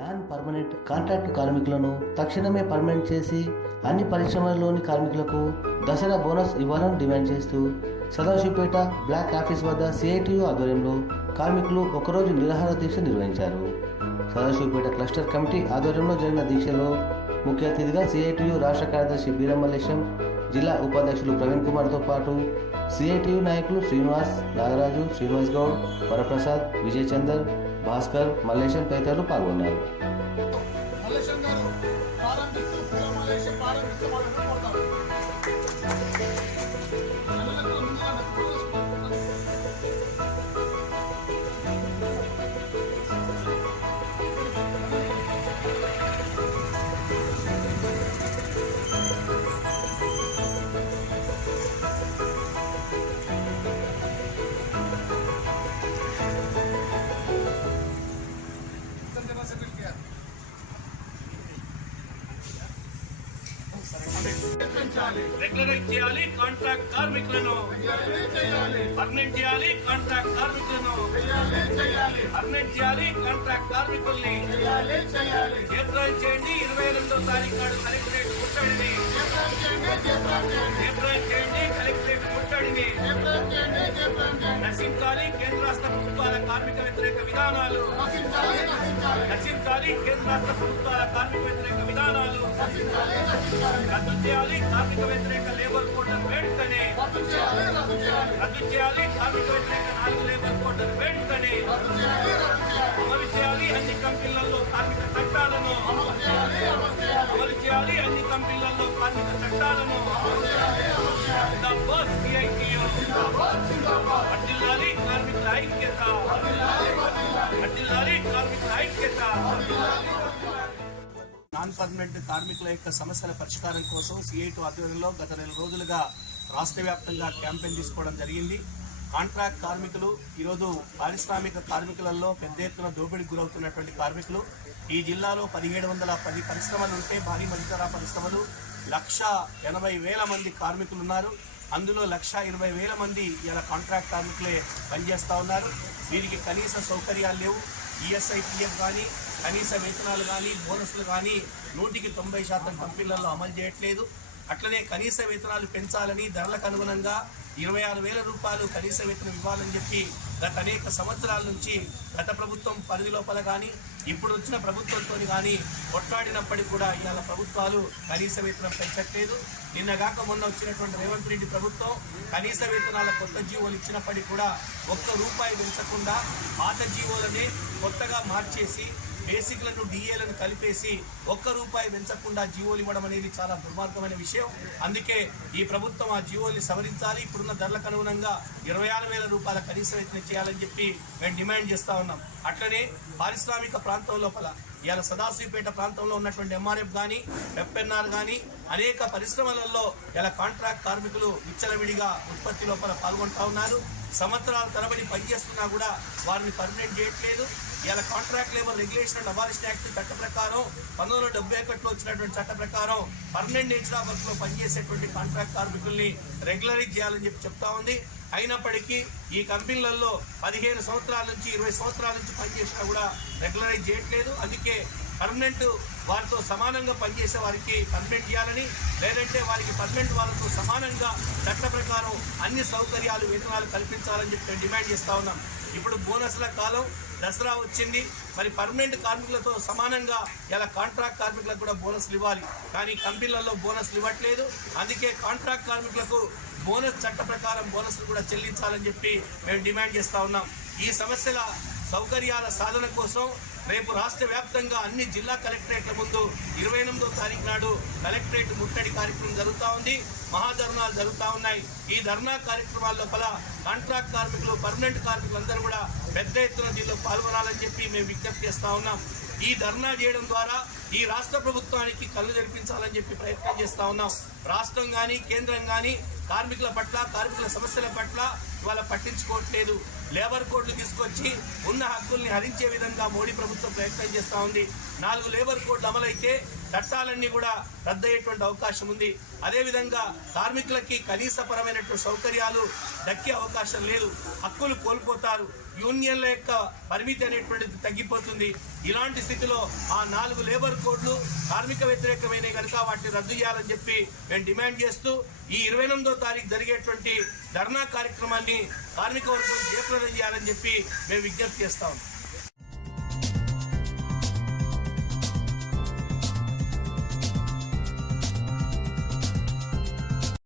Non permanent contract కార్మికులను తక్షణమే permanent చేసి అన్ని పరిశ్రమల్లోని కార్మికులకు దసరా బోనస్ ఇవ్వాలని డిమాండ్ చేస్తూ సదాశివపేట బ్లాక్ ఆఫీస్ వద్ద సిఐటియు ఆధ్వర్యంలో కార్మికులు ఒకరోజు నిరాహార దీక్ష నిర్వహించారు. సదాశివపేట క్లస్టర్ కమిటీ ఆధ్వర్యంలో జరిగిన దీక్షలో ముఖ్య అతిథిగా సిఐటియు రాష్ట్ర కార్యదర్శి బీరం మల్లేశం, జిల్లా ఉపాధ్యక్షులు ప్రవీణ్ కుమార్తో పాటు సిఐటియు నాయకులు శ్రీనివాస్, నాగరాజు, శ్రీనివాస్ గౌడ్, వరప్రసాద్, విజయ్ చందర్, భాస్కర్, మల్లేశం తదితరులు పాల్గొన్నారు. రెగ్యులరైజ్ చేయాలి కాంట్రాక్ట్ కార్మికులను, పర్మనెంట్ చేయాలి కాంట్రాక్ట్ కార్మికులను, పర్మనెంట్ చేయాలి కాంట్రాక్ట్ కార్మికుల్ని ఏప్రిల్ చేయండి. 22వ తారీఖు నాడు కలెక్టరేట్ ముట్టడిని ఏప్రిల్ చేయండి. కలెక్టరేట్ ముట్టడిని నశించాలి. కేంద్ర రాష్ట్ర ప్రభుత్వాల కార్మిక వ్యతిరేక విధానాలు నశించాలి. కేంద్ర రాష్ట్ర ప్రభుత్వాల కార్మిక వ్యతిరేక విధానాలు రద్దు చేయాలి. కార్మిక వ్యతిరేక లేబర్ కోడ్లను వెంటనే రద్దు చేయాలి. కార్మిక వ్యతిరేక 4 లేబర్ కోడ్లను వెంటనే అమలు చేయాలి. అన్ని కంపెనీలలో కార్మిక చట్టాలను అమలు చేయాలి. అన్ని కంపెనీలలో కార్మిక చట్టాలను వర్ధిల్లాలి. కార్మికుల ఐక్యత వర్ధిల్లాలి. కార్మికుల ఐక్యత. నాన్ పర్మనెంట్ కార్మికుల యొక్క సమస్యల పరిష్కారం కోసం సిఐటి ఆధ్వర్యంలో గత 2 రోజులుగా రాష్ట్ర వ్యాప్తంగా క్యాంపెయిన్ తీసుకోవడం జరిగింది. కాంట్రాక్ట్ కార్మికులు ఈరోజు పారిశ్రామిక కార్మికులలో పెద్ద ఎత్తున దోపిడీకి గురవుతున్నటువంటి కార్మికులు. ఈ జిల్లాలో 1710 పరిశ్రమలు ఉంటే భారీ మధ్యతర పరిశ్రమలు 1,80,000 మంది కార్మికులు ఉన్నారు. అందులో 1,20,000 మంది ఇలా కాంట్రాక్ట్ కార్మికులే పనిచేస్తూ ఉన్నారు. వీరికి కనీస సౌకర్యాలు లేవు. ఈఎస్ఐ, పిఎఫ్ కానీ, కనీస వేతనాలు కానీ, బోనస్లు కానీ 100% కంపెనీలలో అమలు చేయట్లేదు. అట్లనే కనీస వేతనాలు పెంచాలని ధరలకు అనుగుణంగా 26,000 రూపాయలు కనీస వేతనం ఇవ్వాలని చెప్పి గత అనేక సంవత్సరాల నుంచి గత ప్రభుత్వం పరిధి లోపల కానీ ఇప్పుడు వచ్చిన ప్రభుత్వంతో కానీ కొట్లాడినప్పటికీ కూడా ఇవాళ ప్రభుత్వాలు కనీస వేతనం పెంచట్లేదు. నిన్నగాక మొన్న వచ్చినటువంటి రేవంత్ రెడ్డి ప్రభుత్వం కనీస వేతనాల కొత్త జీవోలు ఇచ్చినప్పటికీ కూడా ₹1 పెంచకుండా పాత జీవోలనే కొత్తగా మార్చేసి బేసిక్లను డిఏలను కలిపేసి ₹1 పెంచకుండా జీవోలు ఇవ్వడం అనేది చాలా దుర్మార్గమైన విషయం. అందుకే ఈ ప్రభుత్వం ఆ జీవోల్ని సవరించాలి. ఇప్పుడున్న ధరలకు అనుగుణంగా 26,000 రూపాయల కనీస వేతనం చేయాలని చెప్పి మేము డిమాండ్ చేస్తూ ఉన్నాం. అట్లనే పారిశ్రామిక ప్రాంతం లోపల ఇవాళ సదాశివపేట ప్రాంతంలో ఉన్నటువంటి ఎంఆర్ఎఫ్ కానీ, ఎఫ్ఎన్ఆర్ కానీ అనేక పరిశ్రమలలో ఇలా కాంట్రాక్ట్ కార్మికులు విచ్చలవిడిగా ఉత్పత్తి లోపల పాల్గొంటూ ఉన్నారు. సంవత్సరాల తరబడి పనిచేస్తున్నా కూడా వారిని పర్మనెంట్ చేయట్లేదు. ఇలా contract labour regulation and abolition act చట్ట ప్రకారం 1971లో వచ్చినటువంటి చట్ట ప్రకారం పర్మనెంట్ నేచర్ ఆఫ్ వర్క్ లో పనిచేసేటువంటి కాంట్రాక్ట్ కార్మికుల్ని రెగ్యులరైజ్ చేయాలని చెప్పి చెప్తా ఉంది. అయినప్పటికీ ఈ కంపెనీలలో 15 సంవత్సరాల నుంచి 20 సంవత్సరాల నుంచి పనిచేసినా కూడా రెగ్యులరైజ్ చేయట్లేదు. అందుకే పర్మనెంట్ వారితో సమానంగా పనిచేసే వారికి పర్మనెంట్ చేయాలని, లేదంటే వారికి పర్మనెంట్ వాళ్ళతో సమానంగా చట్ట ప్రకారం అన్ని సౌకర్యాలు, వేతనాలు కల్పించాలని చెప్పి డిమాండ్ చేస్తూ ఉన్నాం. ఇప్పుడు బోనస్ల కాలం, దసరా వచ్చింది. మరి పర్మనెంట్ కార్మికులతో సమానంగా ఇలా కాంట్రాక్ట్ కార్మికులకు కూడా బోనస్లు ఇవ్వాలి. కానీ కంపెనీలలో బోనస్లు ఇవ్వట్లేదు. అందుకే కాంట్రాక్ట్ కార్మికులకు బోనస్ చట్ట ప్రకారం బోనస్లు కూడా చెల్లించాలని చెప్పి మేము డిమాండ్ చేస్తూ ఉన్నాం. ఈ సమస్యల సౌకర్యాల సాధన కోసం రేపు రాష్ట్ర వ్యాప్తంగా అన్ని జిల్లా కలెక్టరేట్ల ముందు 28వ తారీఖు నాడు కలెక్టరేట్ ముట్టడి కార్యక్రమం జరుగుతూ ఉంది. మహాధర్నాలు జరుగుతూ ఉన్నాయి. ఈ ధర్నా కార్యక్రమాల లోపల కాంట్రాక్ట్ కార్మికులు, పర్మనెంట్ కార్మికులందరూ కూడా పెద్ద ఎత్తున దీనిలో పాల్గొనాలని చెప్పి మేము విజ్ఞప్తి చేస్తూ ఉన్నాం. ఈ ధర్నా చేయడం ద్వారా ఈ రాష్ట్ర ప్రభుత్వానికి కళ్ళు తెరిపించాలని చెప్పి ప్రయత్నం చేస్తూ ఉన్నాం. రాష్ట్రం కానీ, కేంద్రం కానీ కార్మికుల పట్ల, కార్మికుల సమస్యల పట్ల ఇవాళ పట్టించుకోవట్లేదు. లేబర్ కోడ్లు తీసుకొచ్చి ఉన్న హక్కుల్ని హరించే విధంగా మోడీ ప్రభుత్వం ప్రయత్నం చేస్తూ ఉంది. 4 లేబర్ కోడ్లు అమలైతే చట్టాలన్నీ కూడా రద్దయ్యేటువంటి అవకాశం ఉంది. అదేవిధంగా కార్మికులకి కనీసపరమైనటువంటి సౌకర్యాలు దక్కే అవకాశం లేదు, హక్కులు కోల్పోతారు, యూనియన్ల యొక్క పరిమితి అనేటువంటిది తగ్గిపోతుంది. ఇలాంటి స్థితిలో ఆ 4 లేబర్ కోడ్లు కార్మిక వ్యతిరేకమైన కనుక వాటిని రద్దు చేయాలని చెప్పి మేము డిమాండ్ చేస్తూ ఈ 28వ తారీఖు జరిగేటువంటి ధర్నా కార్యక్రమాన్ని కార్మిక వర్గం జయప్రదం చేయాలని చెప్పి మేము విజ్ఞప్తి చేస్తాం.